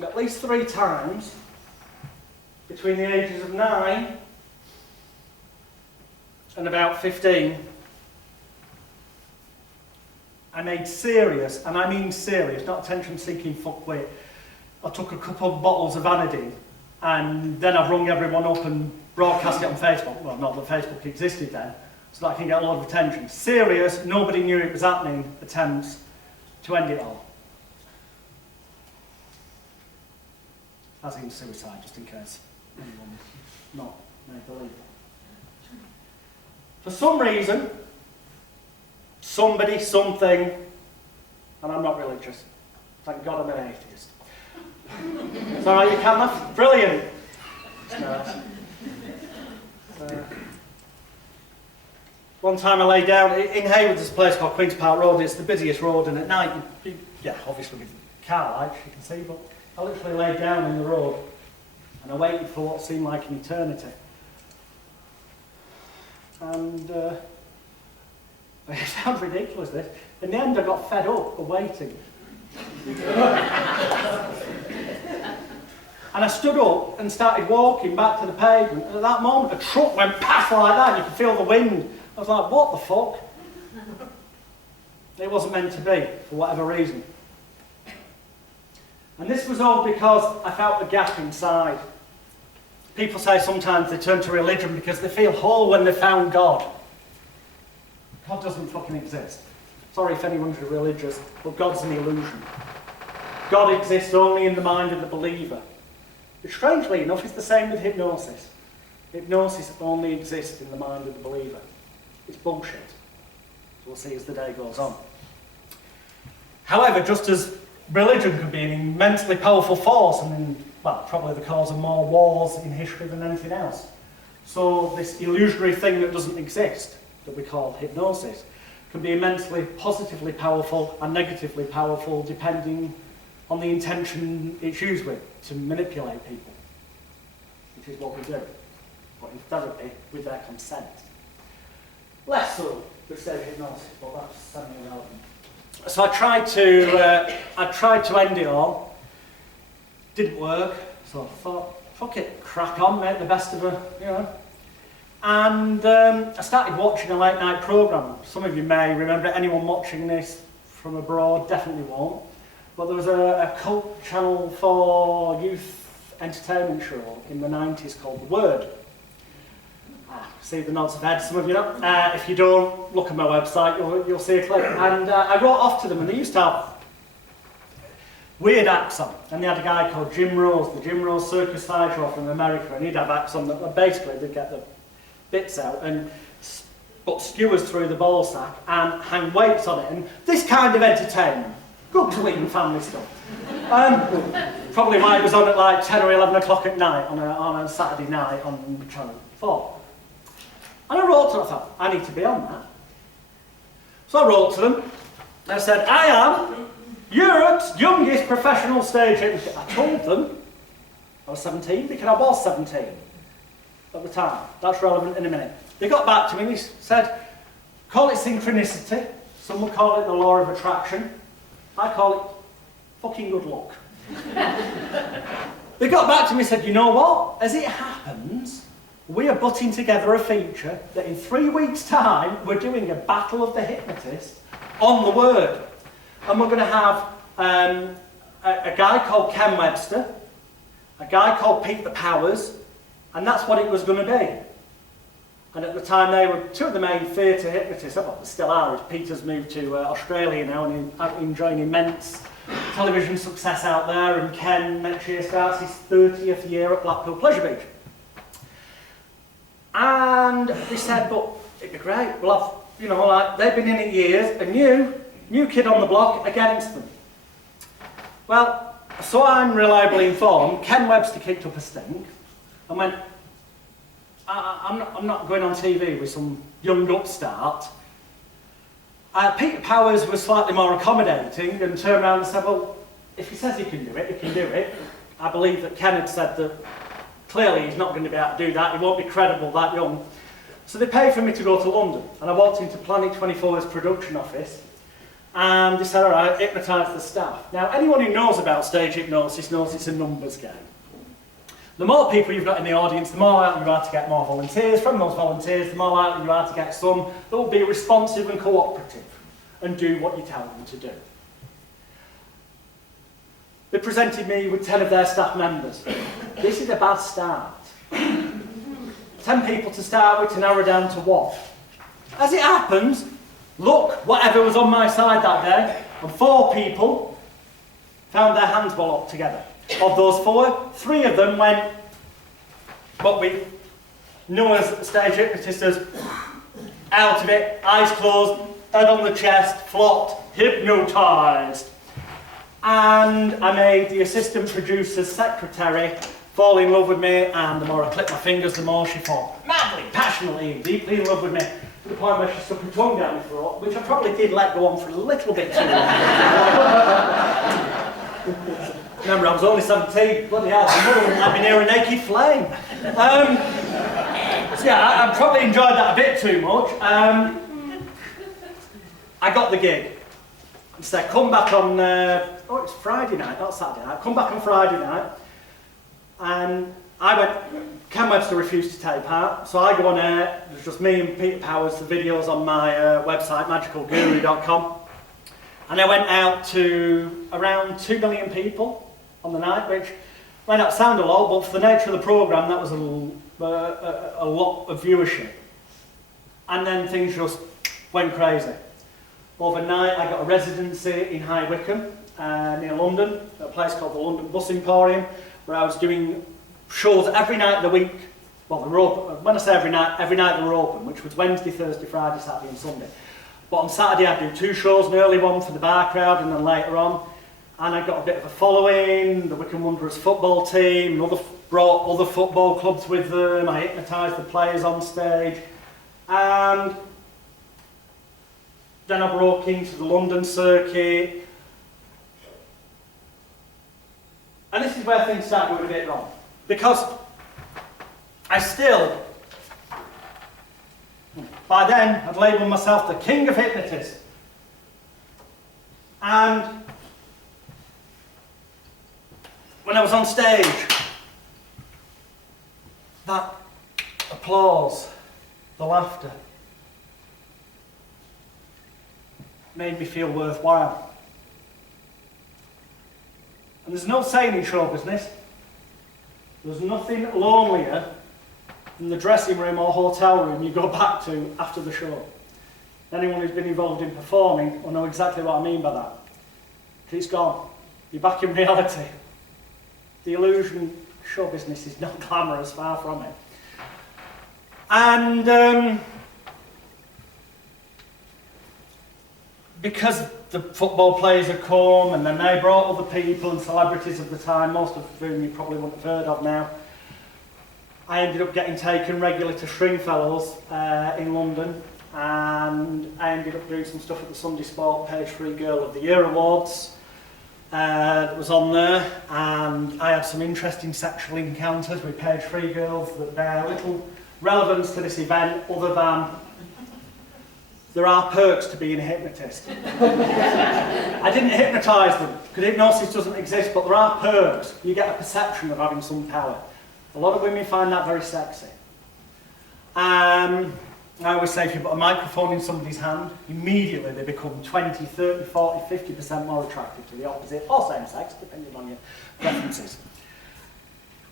at least 3 times between the ages of 9 and about 15, I made serious, and I mean serious, not attention-seeking fuckwit. I took a couple of bottles of vanadine, and then I've rung everyone up and broadcast it on Facebook. Well, not that Facebook existed then, so that I can get a lot of attention. Serious, nobody knew it was happening, attempts to end it all. As in suicide, just in case anyone's not made believe. For some reason, somebody, something, and I'm not religious. Thank God I'm an atheist. Is that right, you can laugh? Brilliant. It's nice. One time I lay down, in Hayward there's a place called Queen's Park Road, it's the busiest road, and at night, yeah, obviously with car lights you can see, but I literally lay down in the road, and I waited for what seemed like an eternity. And it sounds ridiculous, this. In the end, I got fed up of waiting. And I stood up and started walking back to the pavement. And at that moment, a truck went past like that, and you could feel the wind. I was like, what the fuck? It wasn't meant to be, for whatever reason. And this was all because I felt a gap inside. People say sometimes they turn to religion because they feel whole when they found God. God doesn't fucking exist. Sorry if anyone's religious, but God's an illusion. God exists only in the mind of the believer. But strangely enough, it's the same with hypnosis. Hypnosis only exists in the mind of the believer. It's bullshit. So we'll see as the day goes on. However, just as religion can be an immensely powerful force, and well, probably the cause of more wars in history than anything else. So this illusionary thing that doesn't exist, that we call hypnosis, can be immensely positively powerful and negatively powerful depending on the intention it's used with, to manipulate people, which is what we do, but in therapy with their consent. Less so with say hypnosis, but that's semi-irrelevant. So I tried to end it all. Didn't work, so I thought, fuck it, crack on, make the best of it, you know. And I started watching a late night programme. Some of you may remember, anyone watching this from abroad definitely won't. But there was a cult channel for youth entertainment show in the 90s called The Word. See the nods of head, some of you know. If you don't, look at my website, you'll see a clip. And I wrote off to them, and they used to have weird acts on. And they had a guy called Jim Rose, the Jim Rose Circus Sideshow from America, and he'd have acts on that basically they'd get the bits out and put skewers through the ball sack and hang weights on it. And this kind of entertainment, good clean family stuff. Probably why it was on at like 10 or 11 o'clock at night on a Saturday night on Channel 4. And I wrote to them, I thought, I need to be on that. So I wrote to them, and I said, I am Europe's youngest professional stage hypnotist. I told them I was 17, because I was 17 at the time. That's relevant in a minute. They got back to me and they said, call it synchronicity, some will call it the law of attraction, I call it fucking good luck. They got back to me and said, you know what, as it happens, we are putting together a feature that in 3 weeks' time, we're doing a battle of the hypnotists on the Word. And we're going to have a guy called Ken Webster, a guy called Peter Powers, and that's what it was going to be. And at the time, they were two of the main theatre hypnotists. Well, they still are. Peter's moved to Australia now and enjoying immense television success out there. And Ken next year starts his 30th year at Blackpool Pleasure Beach. And they said, but it'd be great. We'll have, you know, like they've been in it years, a new kid on the block against them. Well, so I'm reliably informed, Ken Webster kicked up a stink and went, I'm not going on TV with some young upstart. Peter Powers was slightly more accommodating and turned around and said, well, if he says he can do it, he can do it. I believe that Ken had said that clearly he's not going to be able to do that, he won't be credible that young. So they paid for me to go to London, and I walked into Planet 24's production office, And they said, all right, hypnotise the staff. Now, anyone who knows about stage hypnosis knows it's a numbers game. The more people you've got in the audience, the more likely you are to get more volunteers. From those volunteers, the more likely you are to get some that will be responsive and cooperative and do what you tell them to do. They presented me with 10 of their staff members. This is a bad start. 10 people to start with to narrow down to one. As it happens, look, whatever was on my side that day, and 4 people found their hands well up together. Of those 4, 3 of them went what we know as stage hypnotists as out of it, eyes closed, head on the chest, flopped, hypnotised. And I made the assistant producer's secretary fall in love with me, and the more I clipped my fingers, the more she fell madly, passionately, and deeply in love with me, to the point where she stuck her tongue down my throat, which I probably did let go on for a little bit too long. Remember, I was only 17, bloody hell, my mother wouldn't let me near a naked flame. So yeah, I probably enjoyed that a bit too much. I got the gig. And said, come back on, it's Friday night, not Saturday night, come back on Friday night. And I went, Ken Webster refused to take part, so I go on air, there's just me and Peter Powers, the videos on my website, magicalguru.com. And I went out to around 2 million people on the night, which might not sound a lot, but for the nature of the programme, that was a lot of viewership. And then things just went crazy. Overnight, I got a residency in High Wycombe, near London, at a place called the London Bus Emporium, where I was doing shows every night of the week. Well, they were open, when I say every night they were open, which was Wednesday, Thursday, Friday, Saturday and Sunday. But on Saturday I'd do 2 shows, an early one for the bar crowd and then later on. And I got a bit of a following, the Wycombe Wanderers football team, brought other football clubs with them, I hypnotised the players on stage. And then I broke into the London circuit. And this is where things start going a bit wrong. Because I still, by then, I'd labelled myself the king of hypnotists. And when I was on stage, that applause, the laughter, made me feel worthwhile. And there's no saying in show business, there's nothing lonelier than the dressing room or hotel room you go back to after the show. Anyone who's been involved in performing will know exactly what I mean by that. It's gone. You're back in reality. The illusion show business is not glamorous, far from it. And because the football players had come and then they brought other people and celebrities of the time, most of whom you probably wouldn't have heard of now, I ended up getting taken regularly to Stringfellows in London, and I ended up doing some stuff at the Sunday Sport Page 3 Girl of the Year Awards. That was on there, and I had some interesting sexual encounters with Page 3 girls that bear little relevance to this event other than there are perks to being a hypnotist. I didn't hypnotise them, because hypnosis doesn't exist, but there are perks. You get a perception of having some power. A lot of women find that very sexy. I always say if you put a microphone in somebody's hand, immediately they become 20, 30, 40, 50% more attractive to the opposite, or same sex, depending on your preferences.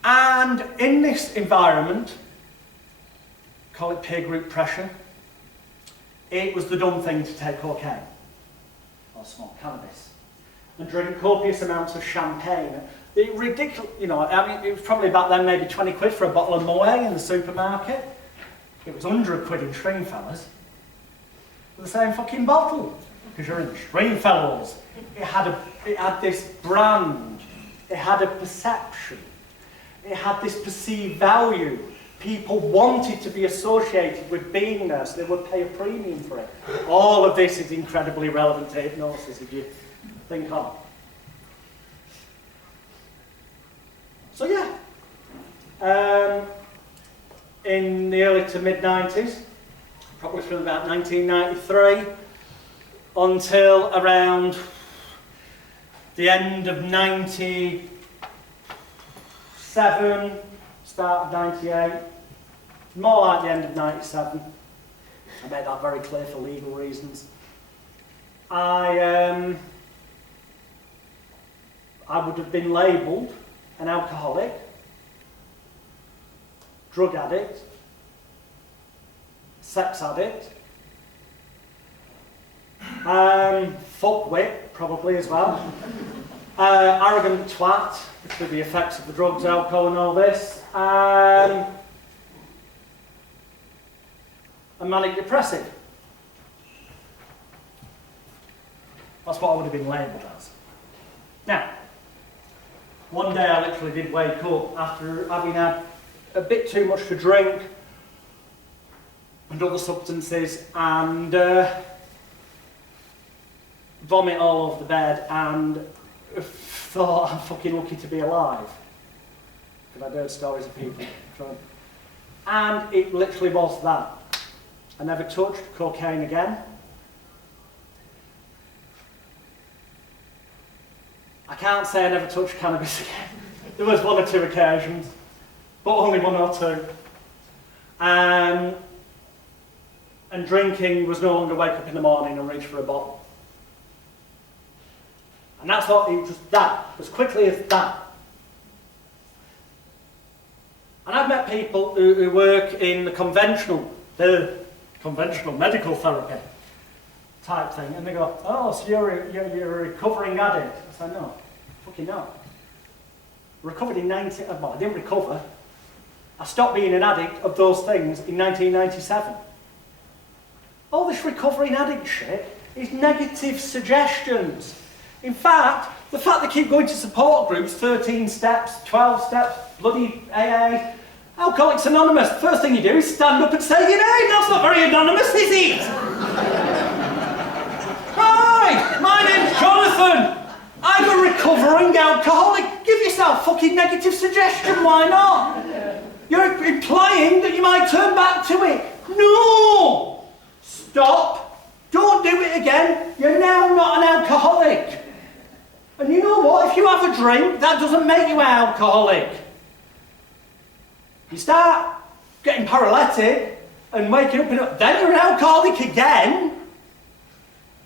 And in this environment, call it peer group pressure, it was the dumb thing to take cocaine, or smoke cannabis, and drink copious amounts of champagne. It ridiculous, you know, I mean, it was probably back then maybe 20 quid for a bottle of Moet in the supermarket. It was 100 quid in Stringfellows for the same fucking bottle, because you're in Stringfellows. It had this brand, it had a perception, it had this perceived value. People wanted to be associated with being there, so they would pay a premium for it. All of this is incredibly relevant to hypnosis if you think on it. So yeah, in the early to mid-90s, probably from about 1993, until around the end of 97, start of 98, more like the end of 97. I made that very clear for legal reasons. I would have been labelled an alcoholic, drug addict, sex addict, fuckwit probably as well, arrogant twat, which were the effects of the drugs, alcohol and all this, and manic depressive. That's what I would have been labelled as. Now, one day I literally did wake up after having had a bit too much to drink and other substances and vomit all over the bed and thought I'm fucking lucky to be alive. Because I'd heard stories of people trying. And it literally was that. I never touched cocaine again. I can't say I never touched cannabis again. There was one or two occasions, but only one or two. And drinking was no longer wake up in the morning and reach for a bottle. And that's what it was, just that, as quickly as that. And I've met people who work in the conventional medical therapy type thing, and they go, oh, so you're a recovering addict. I said, no, fucking no. Recovered in well, I didn't recover. I stopped being an addict of those things in 1997. All this recovering addict shit is negative suggestions. In fact, the fact they keep going to support groups, 13 steps, 12 steps, bloody AA, Alcoholics Anonymous, the first thing you do is stand up and say your name. That's not very anonymous, is it? Hi, my name's Jonathan. I'm a recovering alcoholic. Give yourself fucking negative suggestion, why not? You're implying that you might turn back to it. No! Stop. Don't do it again. You're now not an alcoholic. And you know what? If you have a drink, that doesn't make you an alcoholic. You start getting paralytic and waking up, then you're an alcoholic again.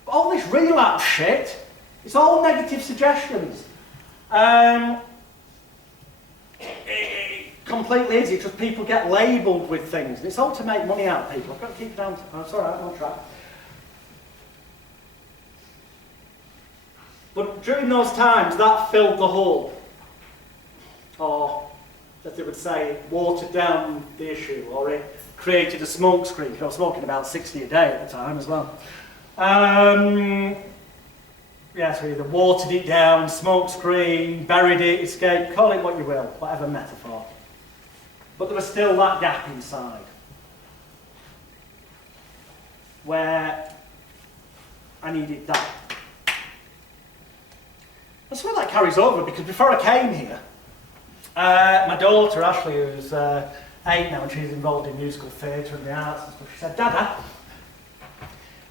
But all this relapse shit, it's all negative suggestions. It completely is. It's just people get labelled with things. And it's all to make money out of people. I've got to keep down. It's all right, I'm on track. But during those times, that filled the hole. Or, as they would say, it watered down the issue, or it created a smokescreen. I was smoking about 60 a day at the time as well. Yeah, so either watered it down, smokescreen, buried it, escaped, call it what you will, whatever metaphor. But there was still that gap inside, where I needed that. And so that carries over, because before I came here, my daughter Ashley, who's 8 now, and she's involved in musical theatre and the arts and stuff, she said, Dada,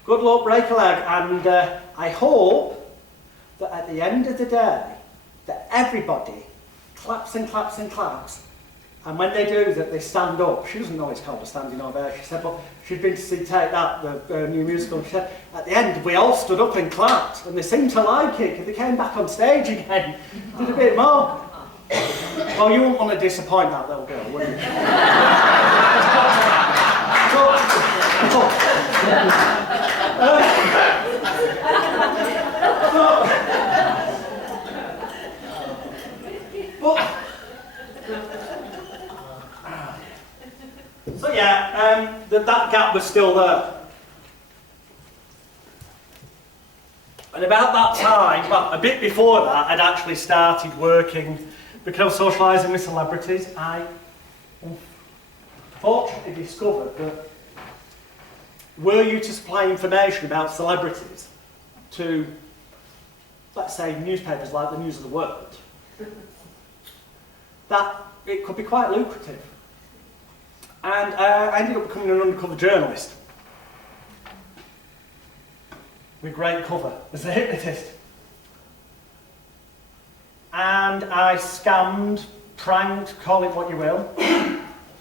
good luck, break a leg, and I hope that at the end of the day, that everybody claps and claps and claps, and when they do that, they stand up. She doesn't know it's called a standing ovation. She said, but she'd been to see Take That, the new musical, and she said, at the end, we all stood up and clapped, and they seemed to like it, and they came back on stage again, did a bit more. Well, you wouldn't want to disappoint that little girl, would you? So yeah, that gap was still there. And about that time, well, a bit before that, I'd actually started working, because I was socialising with celebrities. I unfortunately discovered that were you to supply information about celebrities to, let's say, newspapers like the News of the World, that it could be quite lucrative. And I ended up becoming an undercover journalist. with great cover as a hypnotist. And I scammed, pranked, call it what you will,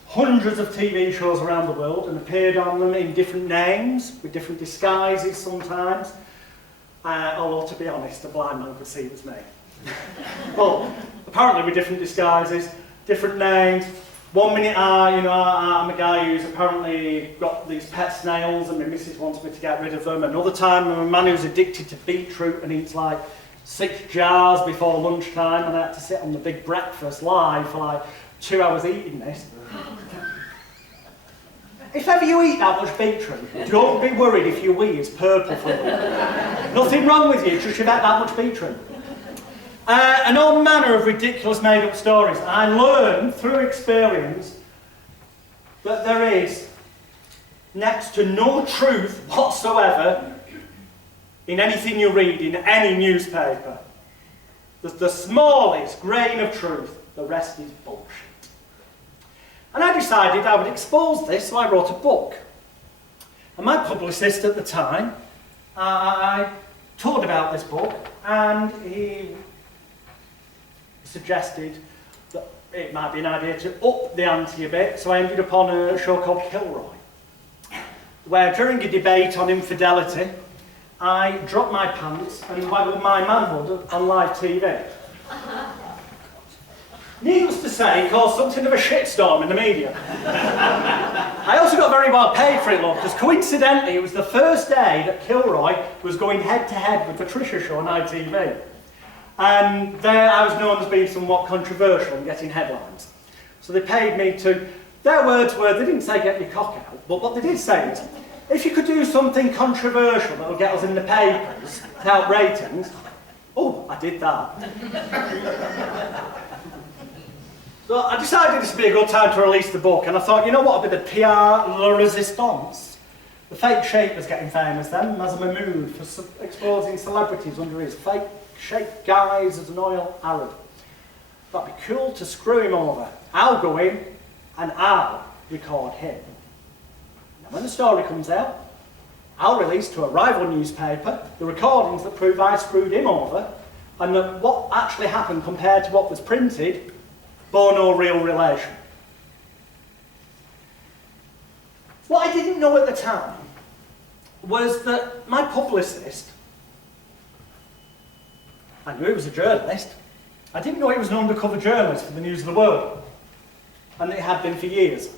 hundreds of TV shows around the world and appeared on them in different names, with different disguises sometimes. Although, to be honest, a blind man could see it was me. But apparently with different disguises, different names. One minute I'm a guy who's apparently got these pet snails and my missus wants me to get rid of them. Another time I'm a man who's addicted to beetroot and eats like 6 jars before lunchtime, and I had to sit on the big breakfast live for like 2 hours eating this. If ever you eat that much beetroot, don't be worried if your wee is purple for you. Nothing wrong with you, just you've had that much beetroot. And all manner of ridiculous made-up stories. I learned through experience that there is next to no truth whatsoever in anything you read in any newspaper. There's the smallest grain of truth, the rest is bullshit. And I decided I would expose this, so I wrote a book. And my publicist at the time, I told about this book, and he suggested that it might be an idea to up the ante a bit, so I ended up on a show called Kilroy, where during a debate on infidelity, I dropped my pants and waggled my manhood on live TV. Needless to say, it caused something of a shitstorm in the media. I also got very well paid for it, look, because coincidentally it was the first day that Kilroy was going head-to-head with the Trisha show on ITV. And there I was known as being somewhat controversial and getting headlines. So they paid me to, their words were, they didn't say get your cock out, but what they did say is, if you could do something controversial that would get us in the papers, to help ratings, oh, I did that. So I decided this would be a good time to release the book, and I thought, you know what would be the PR La Resistance? The fake shape was getting famous then, Mazza Mahmood, for exposing celebrities under his fake shape guise as an oil Arab. That'd be cool to screw him over. I'll go in and I'll record him. Now when the story comes out, I'll release to a rival newspaper the recordings that prove I screwed him over, and that what actually happened compared to what was printed bore no real relation. What I didn't know at the time was that my publicist, I knew he was a journalist, I didn't know he was an undercover journalist for the News of the World, and it had been for years,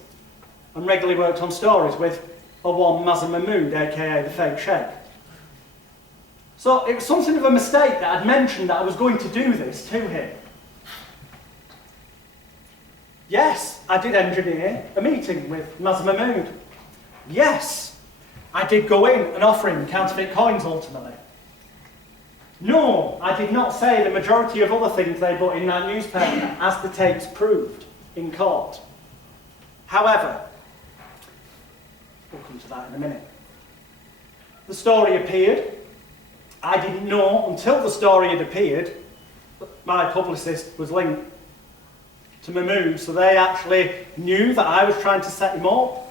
and regularly worked on stories with a one Mazza Mahmood, aka the fake sheikh. So it was something of a mistake that I'd mentioned that I was going to do this to him. Yes, I did engineer a meeting with Mazza Mahmood. Yes, I did go in and offer him counterfeit coins ultimately. No, I did not say the majority of other things they put in that newspaper, as the tapes proved in court. However, we'll come to that in a minute. The story appeared. I didn't know until the story had appeared that my publicist was linked to Mahmood, so they actually knew that I was trying to set him up.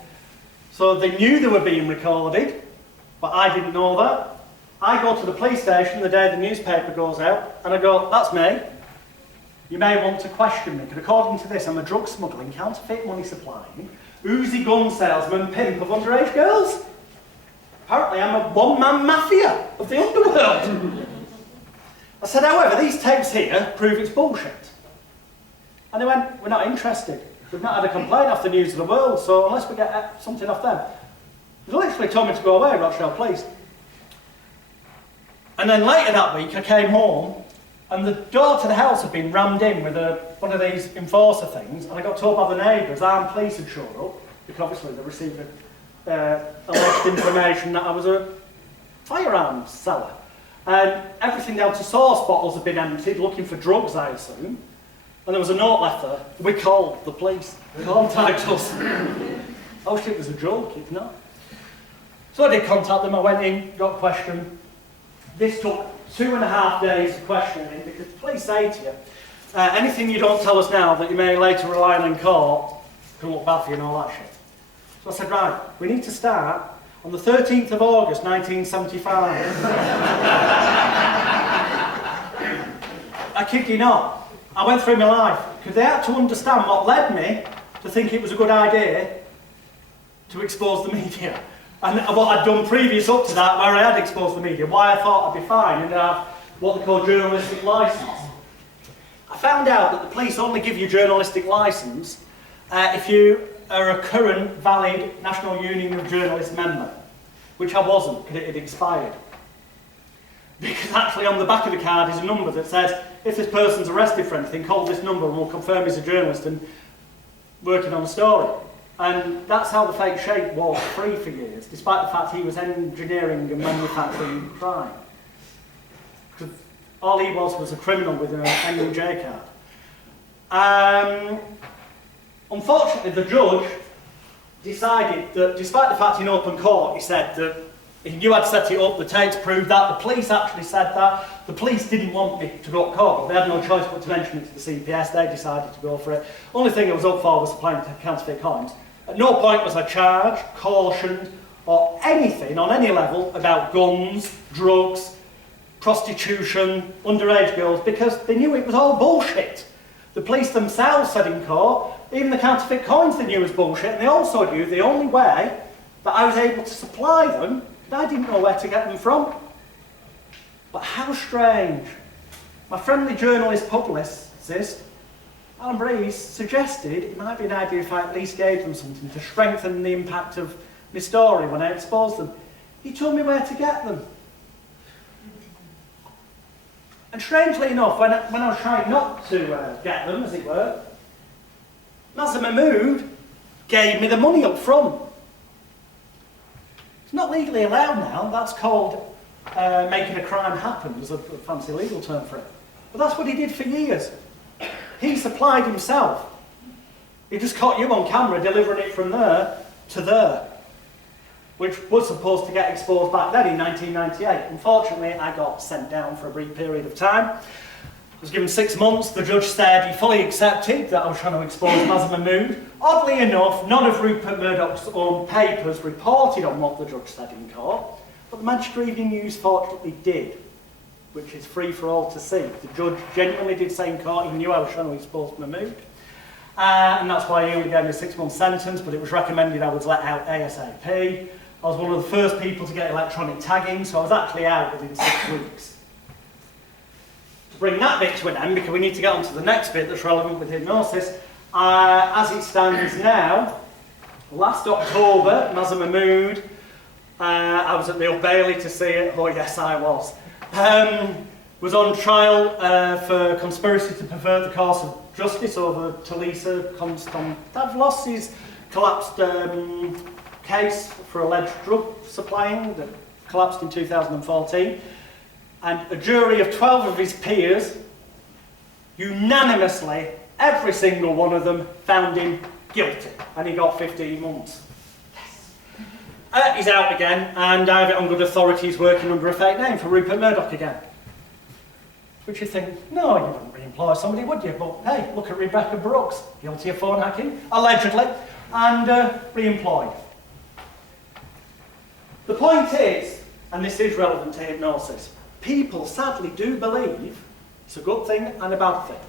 So they knew they were being recorded, but I didn't know that. I go to the police station the day the newspaper goes out, and I go, that's me. You may want to question me, because according to this, I'm a drug smuggling, counterfeit money supplying, Uzi gun salesman, pimp of underage girls. Apparently I'm a one-man mafia of the underworld. I said, however, these tapes here prove it's bullshit. And they went, we're not interested. We've not had a complaint off the News of the World, so unless we get something off them. They literally told me to go away, Rochdale Police. And then later that week, I came home, and the door to the house had been rammed in with one of these enforcer things, and I got told by the neighbours armed police had showed up, because obviously they received alleged information that I was a firearms seller. And everything down to sauce bottles had been emptied, looking for drugs, I assume. And there was a note left there. We called the police. They contacted us. Oh shit, it was a joke, it's not. So I did contact them, I went in, got questioned. This took 2.5 days of questioning, because the police say to you, anything you don't tell us now that you may later rely on in court can look bad for you and all that shit. So I said, right, we need to start On the 13th of August 1975. I kid you not, I went through my life because they had to understand what led me to think it was a good idea to expose the media. And what I'd done previous up to that, where I had exposed the media, why I thought I'd be fine and have what they call journalistic licence. I found out that the police only give you journalistic licence if you are a current valid National Union of Journalists member, which I wasn't because it had expired. Because actually on the back of the card is a number that says, if this person's arrested for anything, call this number and we'll confirm he's a journalist and working on a story. And that's how the fake sheikh walked free for years, despite the fact he was engineering and manufacturing crime. Because all he was a criminal with an NUJ card. Unfortunately, the judge decided that, despite the fact in open court he said that he knew I'd set it up, the tapes proved that, the police actually said that, the police didn't want me to go to court, but they had no choice but to mention it to the CPS, they decided to go for it. Only thing I was up for was supplying counterfeit coins. At no point was I charged, cautioned, or anything on any level about guns, drugs, prostitution, underage girls, because they knew it was all bullshit. The police themselves said in court, even the counterfeit coins they knew was bullshit, and they also knew the only way that I was able to supply them, I didn't know where to get them from. But how strange. My friendly journalist publicist, Alan Breeze, suggested it might be an idea if I at least gave them something to strengthen the impact of my story when I exposed them. He told me where to get them. And strangely enough, when I was trying not to get them, as it were, Mazda Mahmood gave me the money up front. It's not legally allowed now. That's called making a crime happen. There's a fancy legal term for it. But that's what he did for years. He supplied himself. He just caught you on camera delivering it from there to there, which was supposed to get exposed back then in 1998. Unfortunately, I got sent down for a brief period of time. I was given 6 months. The judge said he fully accepted that I was trying to expose Mazda Mahmood. Oddly enough, none of Rupert Murdoch's own papers reported on what the judge said in court, but the Manchester Evening News fortunately did, which is free for all to see. The judge genuinely did say in court he knew I was trying to expose Mahmood, and that's why he only gave me a 6-month sentence, but it was recommended I was let out ASAP. I was one of the first people to get electronic tagging, so I was actually out within 6 weeks. To bring that bit to an end, because we need to get on to the next bit that's relevant with hypnosis, as it stands now, last October, Mazda Mahmood, I was at the Old Bailey to see it, oh yes I was on trial for conspiracy to pervert the course of justice over Talisa Konstantavlos's collapsed case for alleged drug supplying that collapsed in 2014, and a jury of 12 of his peers unanimously, every single one of them, found him guilty, and he got 15 months. Yes. He's out again, and I have it on good authority he's working under a fake name for Rupert Murdoch again. Which you think, no, you wouldn't re-employ somebody, would you? But hey, look at Rebecca Brooks, guilty of phone hacking, allegedly, and re-employed. The point is, and this is relevant to hypnosis, people sadly do believe it's a good thing and a bad thing.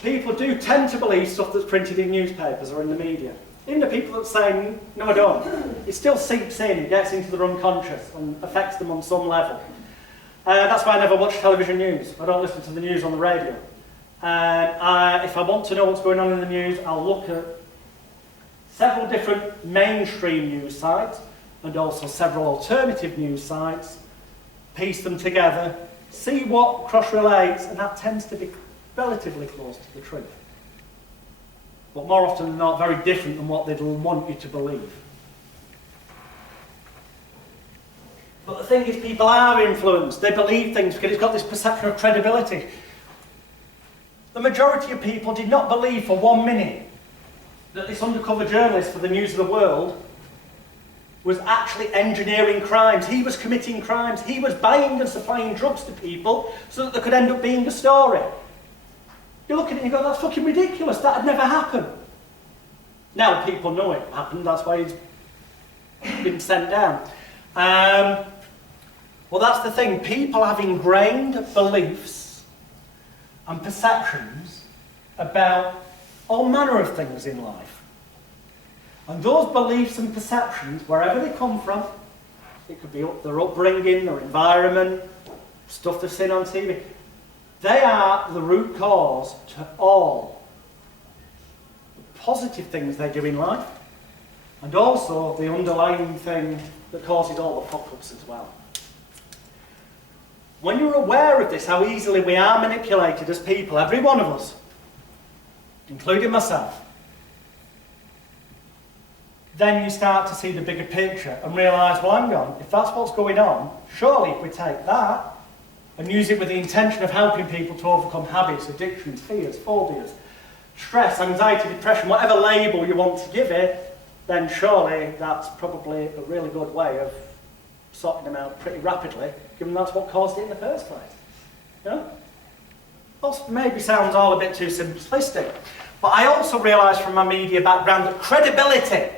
People do tend to believe stuff that's printed in newspapers or in the media. Even the people that say, no I don't, it still seeps in, gets into their unconscious and affects them on some level. That's why I never watch television news. I don't listen to the news on the radio. If I want to know what's going on in the news, I'll look at several different mainstream news sites and also several alternative news sites, piece them together, see what cross-relates, and that tends to be relatively close to the truth. But more often than not, very different than what they'd want you to believe. But the thing is, people are influenced. They believe things because it's got this perception of credibility. The majority of people did not believe for 1 minute that this undercover journalist for the News of the World was actually engineering crimes. He was committing crimes. He was buying and supplying drugs to people so that there could end up being a story. You look at it and you go, that's fucking ridiculous. That had never happened. Now people know it happened. That's why he's been sent down. Well, that's the thing. People have ingrained beliefs and perceptions about all manner of things in life. And those beliefs and perceptions, wherever they come from, it could be their upbringing, their environment, stuff they've seen on TV, they are the root cause to all the positive things they do in life, and also the underlying thing that causes all the fuck-ups as well. When you're aware of this, how easily we are manipulated as people, every one of us, including myself, then you start to see the bigger picture and realise, well, hang on, if that's what's going on, surely if we take that and use it with the intention of helping people to overcome habits, addictions, fears, phobias, stress, anxiety, depression, whatever label you want to give it, then surely that's probably a really good way of sorting them out pretty rapidly, given that's what caused it in the first place. You know? Well, maybe sounds all a bit too simplistic, but I also realised from my media background that credibility.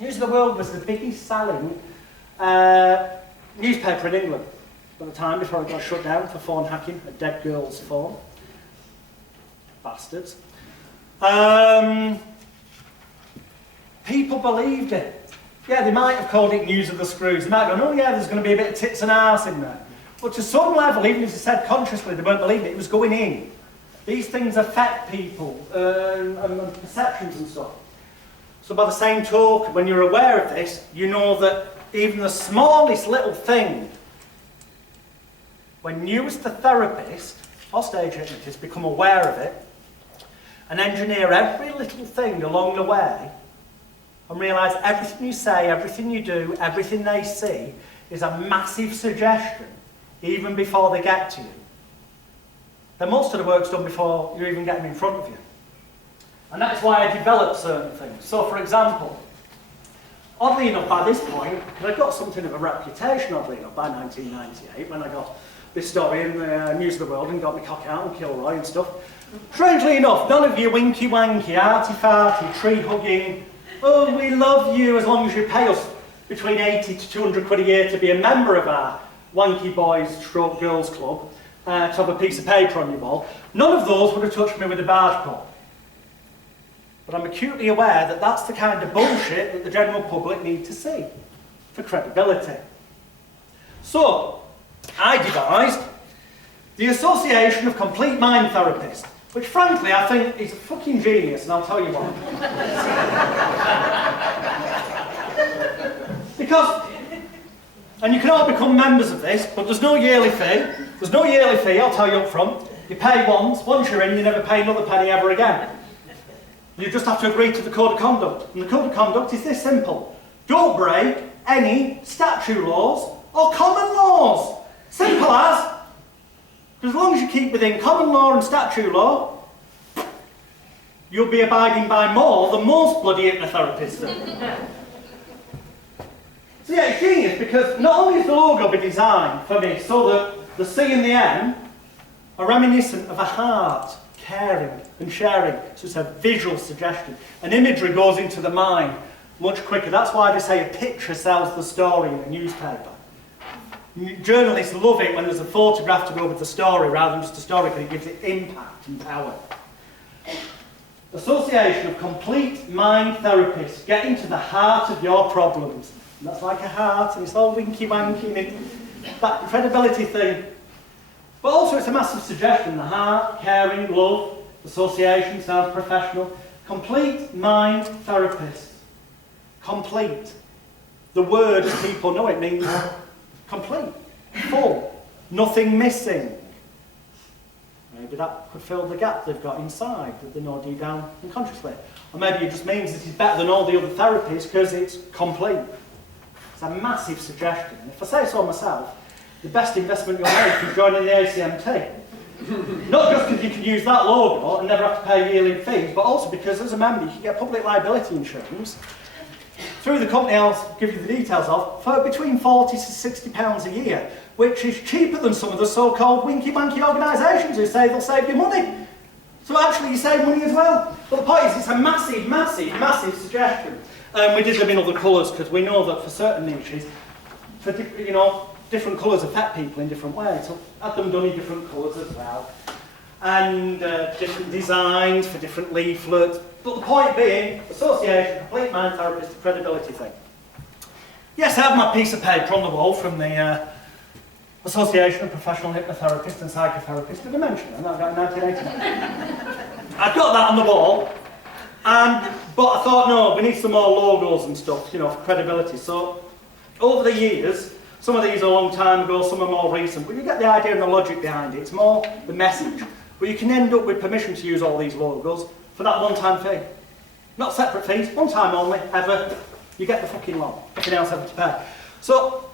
News of the World was the biggest selling newspaper in England at the time, before it got shut down for phone hacking, a dead girl's phone. Bastards. People believed it. Yeah, they might have called it News of the Screws. They might have gone, oh yeah, there's going to be a bit of tits and arse in there. But to some level, even if they said consciously they weren't believing it, it was going in. These things affect people and perceptions and stuff. So by the same token, when you're aware of this, you know that even the smallest little thing, when you as the therapist or stage hypnotist become aware of it and engineer every little thing along the way and realise everything you say, everything you do, everything they see is a massive suggestion even before they get to you, then most of the work's done before you even get them in front of you. And that's why I developed certain things. So, for example, oddly enough, by this point, I got something of a reputation, oddly enough, by 1998, when I got this story in the News of the World and got me cock out and Kilroy and stuff. Strangely enough, none of you winky-wanky, arty-farty, tree-hugging, oh, we love you as long as you pay us between 80 to 200 quid a year to be a member of our wanky boys stroke girls club, to have a piece of paper on your wall. None of those would have touched me with a barge pole. But I'm acutely aware that that's the kind of bullshit that the general public need to see for credibility. So, I devised the Association of Complete Mind Therapists, which frankly I think is fucking genius, and I'll tell you why. Because, and you can all become members of this, but there's no yearly fee. There's no yearly fee, I'll tell you up front. You pay once you're in, you never pay another penny ever again. You just have to agree to the code of conduct. And the code of conduct is this simple. Don't break any statute laws or common laws. Simple as. As long as you keep within common law and statute law, you'll be abiding by more than most bloody hypnotherapists do. So yeah, it's genius, because not only is the logo be designed for me so that the C and the M are reminiscent of a heart, caring and sharing, so it's a visual suggestion. And imagery goes into the mind much quicker. That's why they say a picture sells the story in a newspaper. Journalists love it when there's a photograph to go with the story rather than just a story, because it gives it impact and power. Association of Complete Mind Therapists, getting to the heart of your problems. And that's like a heart, and it's all winky-wanky, and that credibility thing. But also it's a massive suggestion. The heart, caring, love, association, sounds professional. Complete Mind Therapists. Complete. The word, as people know it, means complete, full, nothing missing. Maybe that could fill the gap they've got inside that they know deep down unconsciously. Or maybe it just means this is better than all the other therapies because it's complete. It's a massive suggestion. And if I say so myself, the best investment you'll make is joining the ACMT. Not just because you can use that logo and never have to pay yearly fees, but also because as a member you can get public liability insurance through the company I'll give you the details of, for between £40 to £60 a year, which is cheaper than some of the so-called winky-wanky organisations who say they'll save you money. So actually you save money as well. But the point is, it's a massive, massive, massive suggestion. We did them in other colours because we know that for certain niches, for different colours affect people in different ways. So had them done in different colours as well, and different designs for different leaflets. But the point being, association, complete mind therapy is the credibility thing. Yes, I have my piece of paper on the wall from the Association of Professional Hypnotherapists and Psychotherapists. Did I mention that? That was in 1989. I've got that on the wall, but I thought, no, we need some more logos and stuff, for credibility. So, over the years, some of these are a long time ago, some are more recent, but you get the idea and the logic behind it. It's more the message. But you can end up with permission to use all these logos for that one-time fee. Not separate fees, one time only, ever. You get the fucking lot. Nothing else ever to pay. So,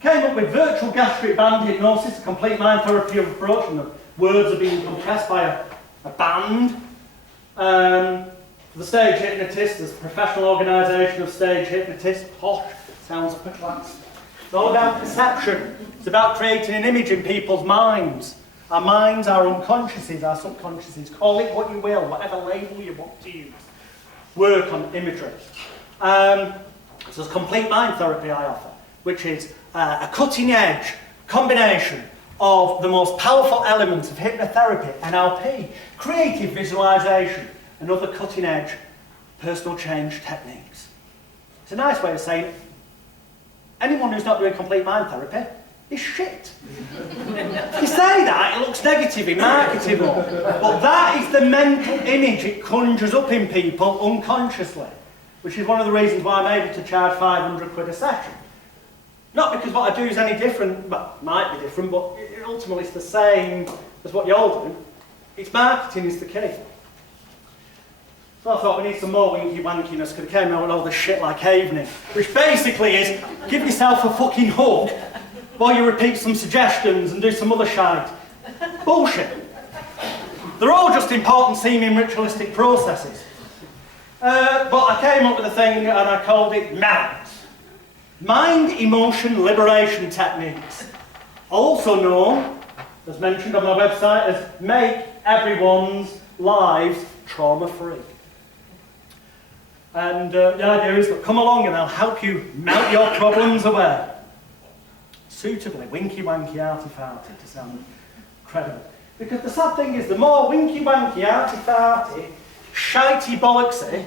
came up with virtual gastric band hypnosis, a complete mind therapy approach, and the words are being compressed by a band. The stage hypnotist, there's a professional organisation of stage hypnotists, posh, sounds upper class. It's all about perception. It's about creating an image in people's minds. Our minds, our unconsciouses, our subconsciouses, call it what you will, whatever label you want to use. Work on imagery. So there's complete mind therapy I offer, which is a cutting-edge combination of the most powerful elements of hypnotherapy, NLP, creative visualization, and other cutting-edge personal change techniques. It's a nice way of saying anyone who's not doing complete mind therapy is shit. If you say that, it looks negative in marketing, but that is the mental image it conjures up in people unconsciously, which is one of the reasons why I'm able to charge 500 quid a session. Not because what I do is any different, well, it might be different, but ultimately it's the same as what you all do. It's marketing is the key. So I thought we need some more winky wankiness, because it came out with all this shit like havening, which basically is give yourself a fucking hug while you repeat some suggestions and do some other shite. Bullshit. They're all just important seeming ritualistic processes. But I came up with a thing and I called it MELT. Mind Emotion Liberation Techniques. Also known, as mentioned on my website, as Make Everyone's Lives Trauma-Free. And the idea is that come along and I'll help you melt your problems away. Suitably, winky-wanky, arty-farty, to sound credible. Because the sad thing is, the more winky-wanky, arty-farty, shitey bollocksy,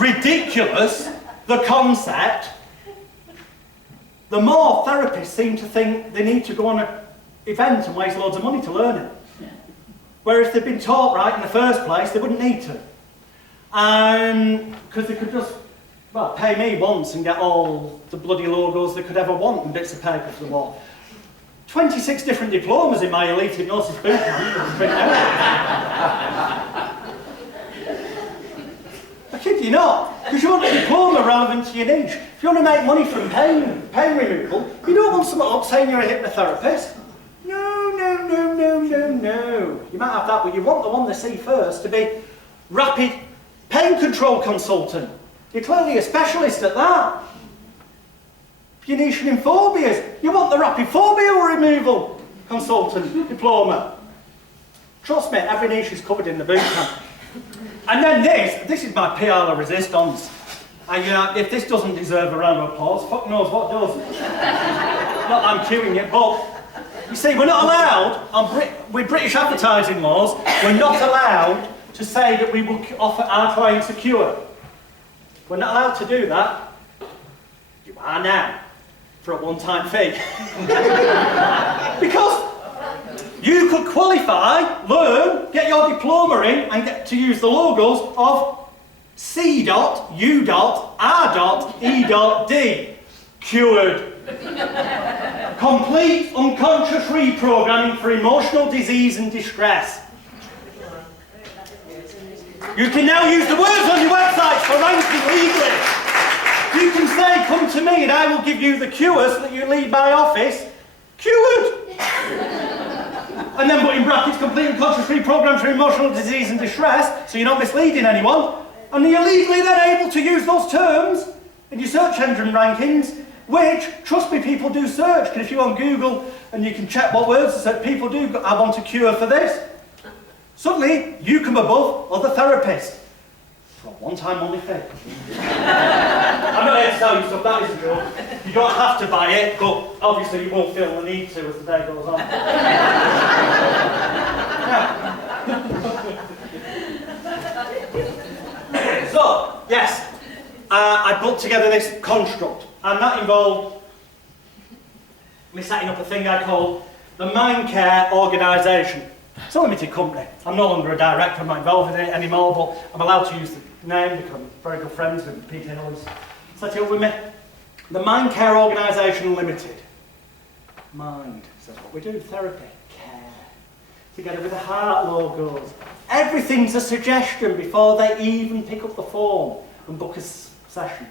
ridiculous the concept, the more therapists seem to think they need to go on an event and waste loads of money to learn it. Whereas if they'd been taught right in the first place, they wouldn't need to. Because they could just, well, pay me once and get all the bloody logos they could ever want and bits of paper for the wall. 26 different diplomas in my elite hypnosis bootcamp. I kid you not, because you want a diploma relevant to your niche. If you want to make money from pain removal, you don't want someone up saying you're a hypnotherapist. No, no, no, no, no, no. You might have that, but you want the one they see first to be rapid pain control consultant. You're clearly a specialist at that. If you're niching in phobias, you want the rapid phobia removal consultant diploma. Trust me, every niche is covered in the bootcamp. And then this is my PR resistance. And if this doesn't deserve a round of applause, fuck knows what does. Not that I'm queuing it, but you see, we're not allowed, with British advertising laws, we're not allowed to say that we will offer our clients a cure. We're not allowed to do that. You are now, for a one-time fee. Because you could qualify, learn, get your diploma in, and get to use the logos of C.U.R.E.D. Cured. Complete unconscious reprogramming for emotional disease and distress. You can now use the words on your websites for ranking legally. You can say, come to me and I will give you the cure so that you leave my office cured. And then put in brackets, complete unconscious reprogram for emotional disease and distress, so you're not misleading anyone. And you're legally then able to use those terms in your search engine rankings, which, trust me, people do search. Because if you're on Google and you can check what words people do, I want a cure for this. Suddenly, you come above other therapists. got a one-time only fee. I'm not here to tell you stuff, that is a joke. You don't have to buy it, but obviously you will feel the need to as the day goes on. So, yes, I put together this construct, and that involved me setting up a thing I call the Mind Care Organisation. It's a limited company. I'm no longer a director, I'm not involved in it anymore, but I'm allowed to use the name because I'm very good friends with Peter Hill, who's set it up with me. The Mind Care Organisation Limited. Mind, so that's what we do, therapy, care. Together with the heart logos. Everything's a suggestion before they even pick up the phone and book a session.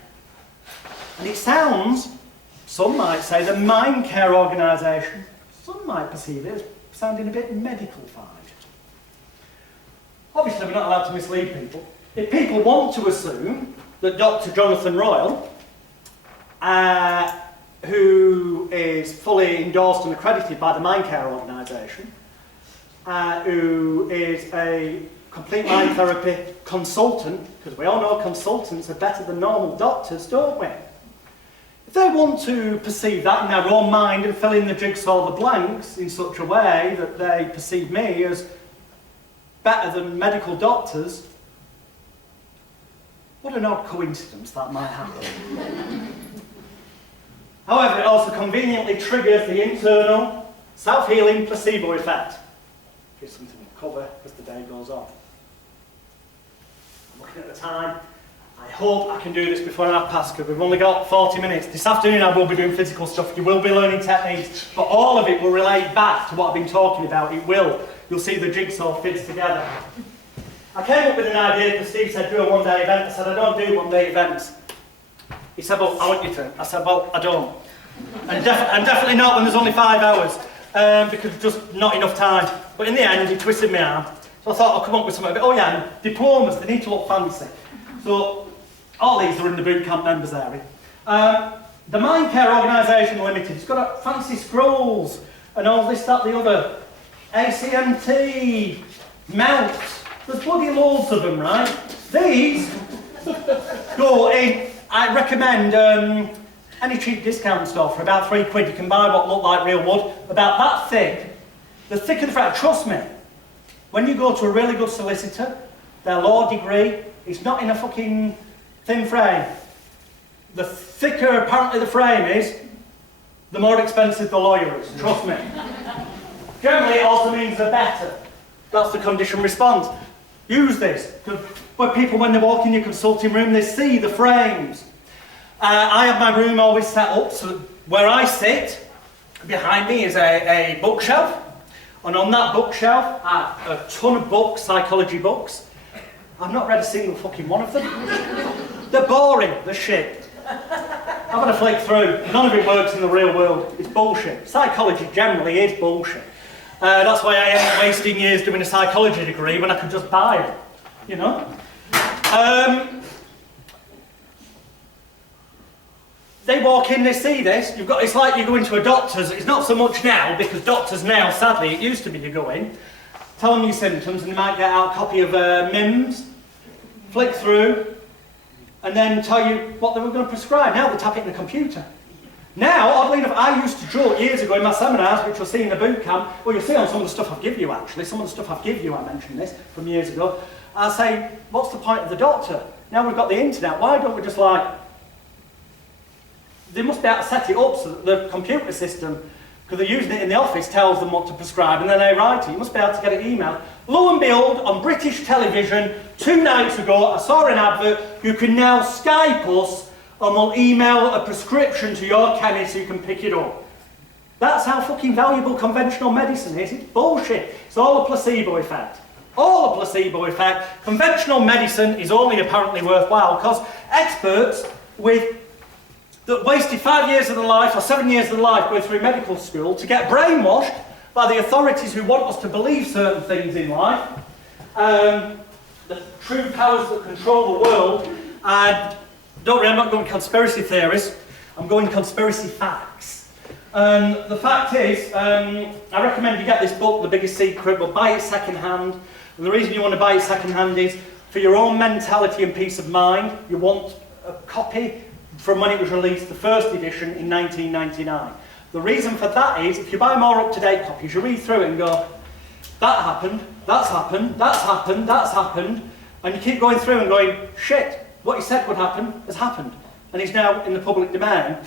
And it sounds, some might say, the Mind Care Organisation, some might perceive it as sounding a bit medical-fied. Obviously, we're not allowed to mislead people. If people want to assume that Dr. Jonathan Royle, who is fully endorsed and accredited by the Mind Care Organisation, who is a complete mind therapy consultant, because we all know consultants are better than normal doctors, don't we? If they want to perceive that in their own mind and fill in the jigsaw, the blanks, in such a way that they perceive me as better than medical doctors, what an odd coincidence that might happen. However, it also conveniently triggers the internal self-healing placebo effect. Gives something to cover as the day goes on. I'm looking at the time. I hope I can do this before past because we've only got 40 minutes. This afternoon I will be doing physical stuff. You will be learning techniques, but all of it will relate back to what I've been talking about. It will. You'll see the jigsaw fits together. I came up with an idea because Steve said do a one-day event. I said I don't do one-day events. He said, well, I want you to. I said, well, I don't. And definitely not when there's only 5 hours because just not enough time. But in the end, he twisted my arm. So I thought I'll come up with something. Oh yeah, and diplomas, they need to look fancy. So all these are in the BOOTCAMP members area. The Mind Care Organisation Limited, it's got fancy scrolls and all this, that, the other. ACMT, Mount, there's bloody loads of them, right? These go in, I recommend any cheap discount store for about £3. You can buy what look like real wood, about that thick. The thicker the frame, trust me, when you go to a really good solicitor, their law degree, it's not in a fucking thin frame. The thicker apparently the frame is, the more expensive the lawyer is, trust me. Generally it also means the better. That's the condition response. Use this, because people when they walk in your consulting room, they see the frames. I have my room always set up, so where I sit, behind me is a bookshelf, and on that bookshelf I have a ton of books, psychology books. I've not read a single fucking one of them. They're boring, they're shit. I've had a flick through, none of it works in the real world, it's bullshit. Psychology generally is bullshit. That's why I ain't wasting years doing a psychology degree when I could just buy it, you know? They walk in, they see this, it's like you go into a doctor's, it's not so much now, because doctors now, sadly, it used to be you go in, tell them your symptoms, and they might get out a copy of MIMS, flick through, and then tell you what they were going to prescribe. Now they tap it in the computer. Now, oddly enough, I used to joke years ago in my seminars, which you'll see in the boot camp, well, you'll see on some of the stuff I've given you actually, some of the stuff I've given you, I mentioned this from years ago, I'll say, what's the point of the doctor? Now we've got the internet, why don't we just they must be able to set it up so that the computer system, because they're using it in the office, tells them what to prescribe, and then they write it. You must be able to get it emailed. Lo and behold, on British television, 2 nights ago, I saw an advert, you can now Skype us, and we'll email a prescription to your chemist so you can pick it up. That's how fucking valuable conventional medicine is. It's bullshit. It's all a placebo effect. All a placebo effect. Conventional medicine is only apparently worthwhile because experts that wasted 5 years of their life or 7 years of their life going through medical school to get brainwashed by the authorities who want us to believe certain things in life, the true powers that control the world, and don't worry, I'm not going conspiracy theories, I'm going conspiracy facts. The fact is, I recommend you get this book, The Biggest Secret, but buy it second hand. And the reason you want to buy it second hand is For your own mentality and peace of mind, you want a copy from when it was released, the first edition in 1999. The reason for that is, if you buy more up-to-date copies, you read through it and go, that happened, that's happened, that's happened, that's happened, and you keep going through and going, shit, what he said would happen has happened, and he's now in the public domain.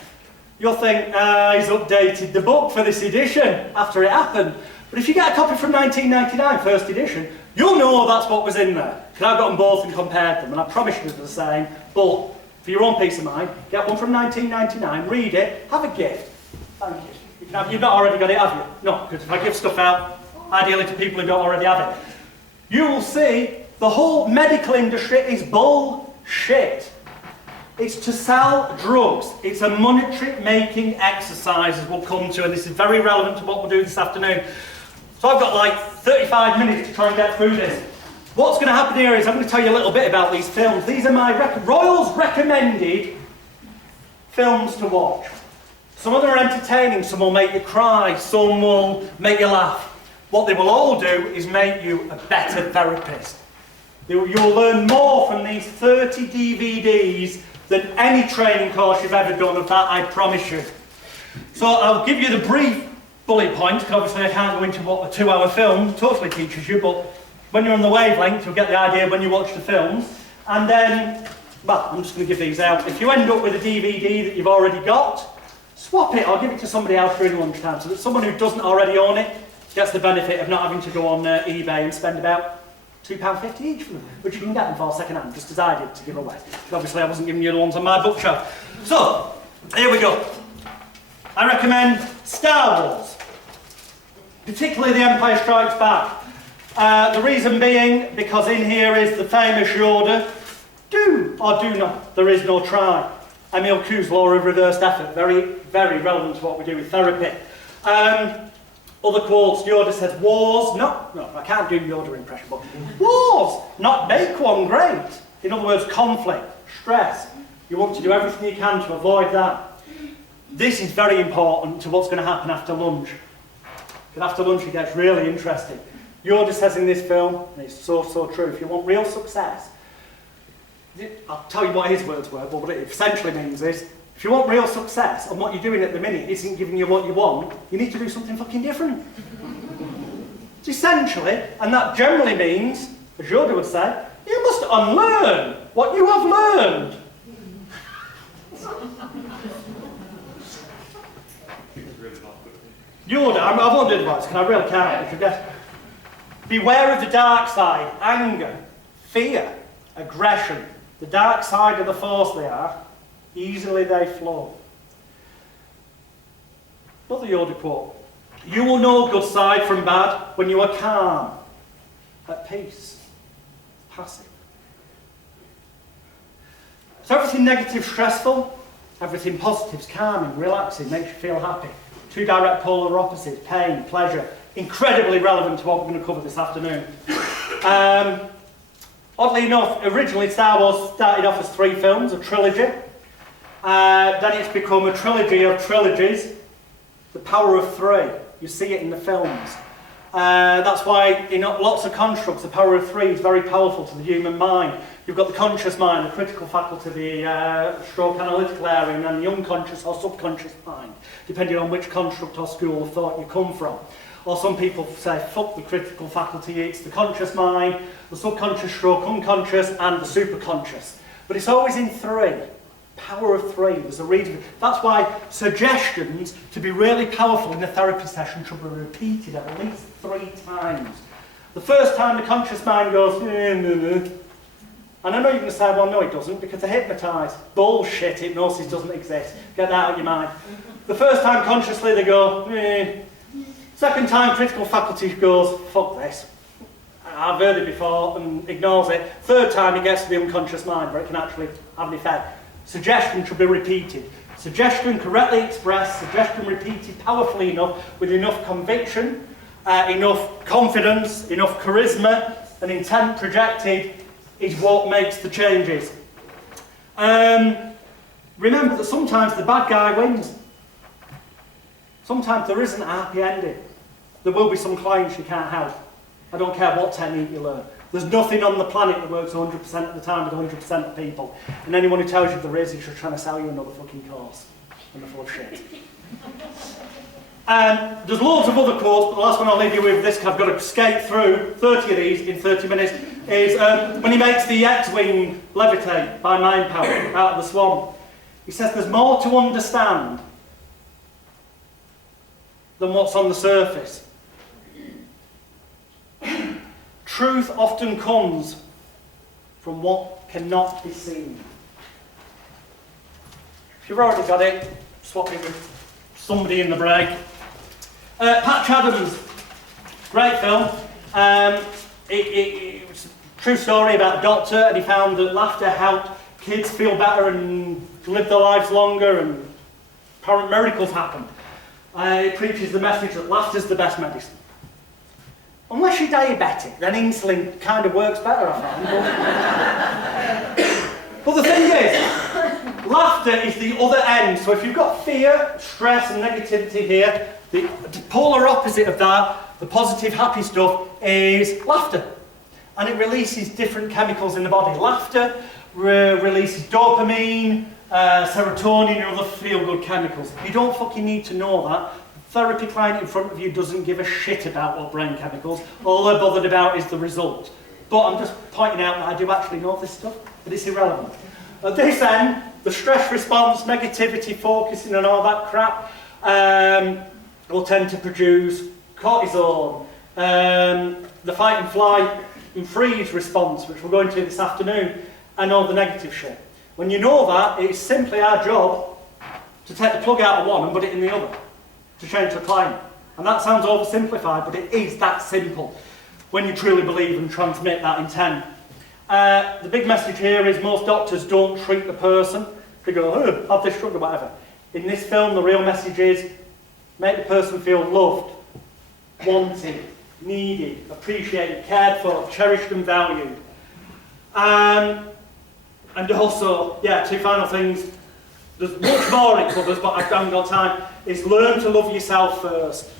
You'll think, he's updated the book for this edition after it happened. But if you get a copy from 1999, first edition, you'll know that's what was in there. Because I've got them both and compared them, and I promise you they're the same. But for your own peace of mind, get one from 1999, read it, have a gift. Thank you. You've not already got it, have you? No, because if I give stuff out, ideally to people who don't already have it, you will see the whole medical industry is bullshit. It's to sell drugs. It's a monetary making exercise, as we'll come to, and this is very relevant to what we'll do this afternoon. So I've got like 35 minutes to try and get through this. What's going to happen here is I'm going to tell you a little bit about these films. These are my Royals recommended films to watch. Some of them are entertaining, some will make you cry, some will make you laugh. What they will all do is make you a better therapist. You'll learn more from these 30 DVDs than any training course you've ever done, of that I promise you. So I'll give you the brief bullet points, because obviously I can't go into what a 2-hour film totally teaches you, but when you're on the wavelength, you'll get the idea when you watch the films. And then, well, I'm just going to give these out. If you end up with a DVD that you've already got, swap it or give it to somebody else during lunchtime, so that someone who doesn't already own it gets the benefit of not having to go on eBay and spend about £2.50 each for them, which you can get them for second-hand, just as I did to give away. But obviously I wasn't giving you the ones on my bookshelf. So, here we go. I recommend Star Wars, particularly The Empire Strikes Back. The reason being, because in here is the famous Yoda, do or do not, there is no try. Emile Coue's law of reversed effort, very, very relevant to what we do with therapy. Other quotes, Yoda says, wars, no, I can't do Yoda impression, but wars, not make one great. In other words, conflict, stress. You want to do everything you can to avoid that. This is very important to what's going to happen after lunch. Because after lunch it gets really interesting. Yoda says in this film, and it's so true, if you want real success, I'll tell you what his words were, but what it essentially means is, if you want real success, and what you're doing at the minute isn't giving you what you want, you need to do something fucking different. It's essentially, and that generally means, as Yoda would say, you must unlearn what you have learned. Yoda, I won't do advice, because I really can't. Beware of the dark side, anger, fear, aggression. The dark side of the force they are. Easily they flow. Another Yoda quote. You will know good side from bad when you are calm, at peace, passive. So everything negative, stressful, everything positive is calming, relaxing, makes you feel happy. Two direct polar opposites, pain, pleasure. Incredibly relevant to what we're going to cover this afternoon. Oddly enough, originally Star Wars started off as 3 films, a trilogy. Then it's become a trilogy of trilogies. The power of 3. You see it in the films. That's why in lots of constructs, the power of 3 is very powerful to the human mind. You've got the conscious mind, the critical faculty, the stroke analytical area, and then the unconscious or subconscious mind, depending on which construct or school of thought you come from. Or some people say, fuck the critical faculty, it's the conscious mind, the subconscious stroke, unconscious, and the superconscious. But it's always in 3. Power of 3, there's a reason. That's why suggestions, to be really powerful in a therapy session, should be repeated at least 3 times. The first time the conscious mind goes, and I know you're going to say, well, no, it doesn't, because they're hypnotised. Bullshit, hypnosis doesn't exist. Get that out of your mind. The first time consciously they go, Second time critical faculty goes, fuck this. I've heard it before, and ignores it. Third time it gets to the unconscious mind where it can actually have an effect. Suggestion should be repeated. Suggestion correctly expressed, suggestion repeated powerfully enough, with enough conviction, enough confidence, enough charisma, and intent projected is what makes the changes. Remember that sometimes the bad guy wins. Sometimes there isn't a happy ending. There will be some clients you can't help. I don't care what technique you learn. There's nothing on the planet that works 100% of the time with 100% of people. And anyone who tells you there is just trying to sell you another fucking course. And they're full of shit. And there's loads of other quotes, but the last one I'll leave you with, this I've got to skate through 30 of these in 30 minutes, is when he makes the X-Wing levitate by mind power out of the swamp. He says there's more to understand than what's on the surface. Truth often comes from what cannot be seen. If you've already got it, swap it with somebody in the break. Patch Adams, great film. It was a true story about a doctor, and he found that laughter helped kids feel better and live their lives longer, and apparent miracles happen. It preaches the message that laughter's the best medicine. Unless you're diabetic, then insulin kind of works better, I find. But the thing is, laughter is the other end. So if you've got fear, stress and negativity here, the polar opposite of that, the positive, happy stuff, is laughter. And it releases different chemicals in the body. Laughter releases dopamine, serotonin and other feel-good chemicals. You don't fucking need to know that. The therapy client in front of you doesn't give a shit about what brain chemicals. All they're bothered about is the result. But I'm just pointing out that I do actually know this stuff, but it's irrelevant. At this end, the stress response, negativity, focusing and all that crap will tend to produce cortisol, the fight and flight and freeze response, which we'll go into this afternoon, and all the negative shit. When you know that, it's simply our job to take the plug out of one and put it in the other, to change the client. And that sounds oversimplified, but it is that simple when you truly believe and transmit that intent. The big message here is most doctors don't treat the person. They go, oh, have this drug or whatever. In this film, the real message is make the person feel loved, wanted, needed, appreciated, cared for, cherished and valued. And also, yeah, two final things. There's much more it covers, but I haven't got time, is learn to love yourself first.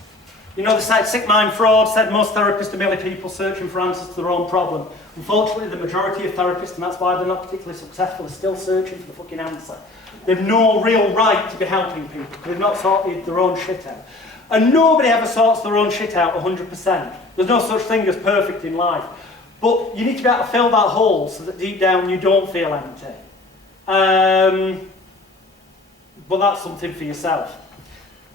You know, the site Sick Mind Fraud said most therapists are merely people searching for answers to their own problem. Unfortunately, the majority of therapists, and that's why they're not particularly successful, are still searching for the fucking answer. They've no real right to be helping people. They've not sorted their own shit out. And nobody ever sorts their own shit out 100%. There's no such thing as perfect in life. But you need to be able to fill that hole so that deep down you don't feel empty. But that's something for yourself.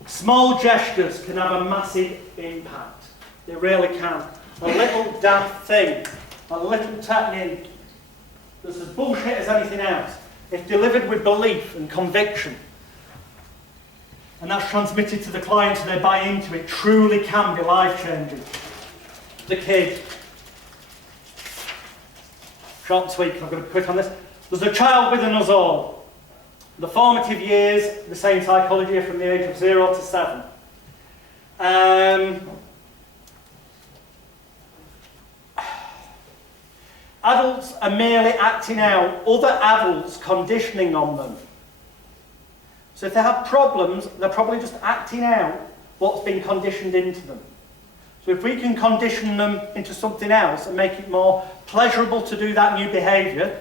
Small gestures can have a massive impact. They really can. A little daft thing, a little technique that's as bullshit as anything else, if delivered with belief and conviction, and that's transmitted to the client so they buy into it, truly can be life-changing. The kid. Short and sweet, I'm going to quick on this. There's a child within us all. The formative years, the same psychology, are from the age of 0 to 7. Adults are merely acting out other adults' conditioning on them. So if they have problems, they're probably just acting out what's been conditioned into them. So if we can condition them into something else and make it more pleasurable to do that new behaviour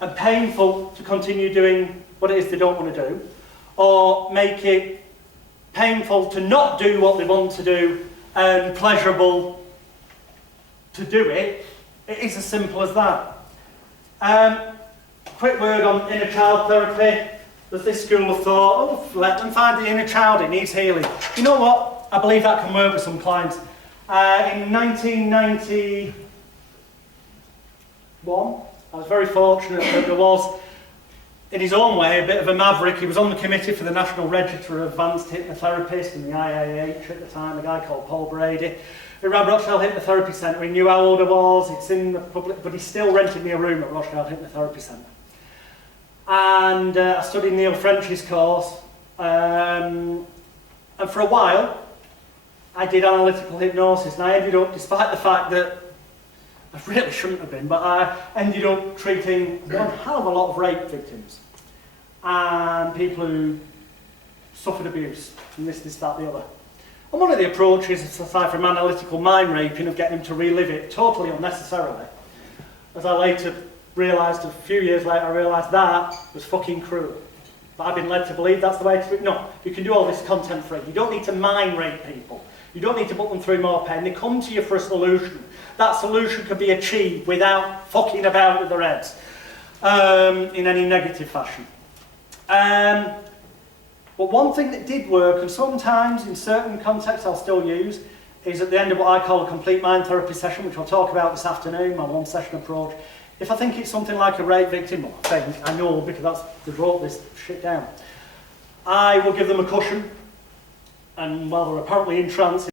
and painful to continue doing what it is they don't want to do, or make it painful to not do what they want to do and pleasurable to do it, it is as simple as that. Quick word on inner child therapy. There's this school of thought, oh, let them find the inner child, it needs healing. You know what? I believe that can work with some clients. In 1991, I was very fortunate that there was, in his own way, a bit of a maverick. He was on the committee for the National Register of Advanced Hypnotherapists in the IAH at the time, a guy called Paul Brady. He ran Rochdale Hypnotherapy Centre. He knew how old I was, he'd seen the public, but he still rented me a room at Rochdale Hypnotherapy Centre. And I studied Neil French's course, and for a while I did analytical hypnosis, and I ended up, despite the fact that I really shouldn't have been, but I ended up treating one hell of a lot of rape victims and people who suffered abuse, and this, that, the other. And one of the approaches, aside from analytical mind raping, of getting them to relive it totally unnecessarily, as I later realised, a few years later, I realised that was fucking cruel. But I've been led to believe that's the way to do it. No, you can do all this content free. You don't need to mind rape people. You don't need to put them through more pain. They come to you for a solution. That solution can be achieved without fucking about with their heads in any negative fashion. But one thing that did work, and sometimes in certain contexts I'll still use, is at the end of what I call a complete mind therapy session, which I'll talk about this afternoon, my one session approach. If I think it's something like a rape victim, well, I know because they wrote this shit down, I will give them a cushion, and while they're apparently in trance,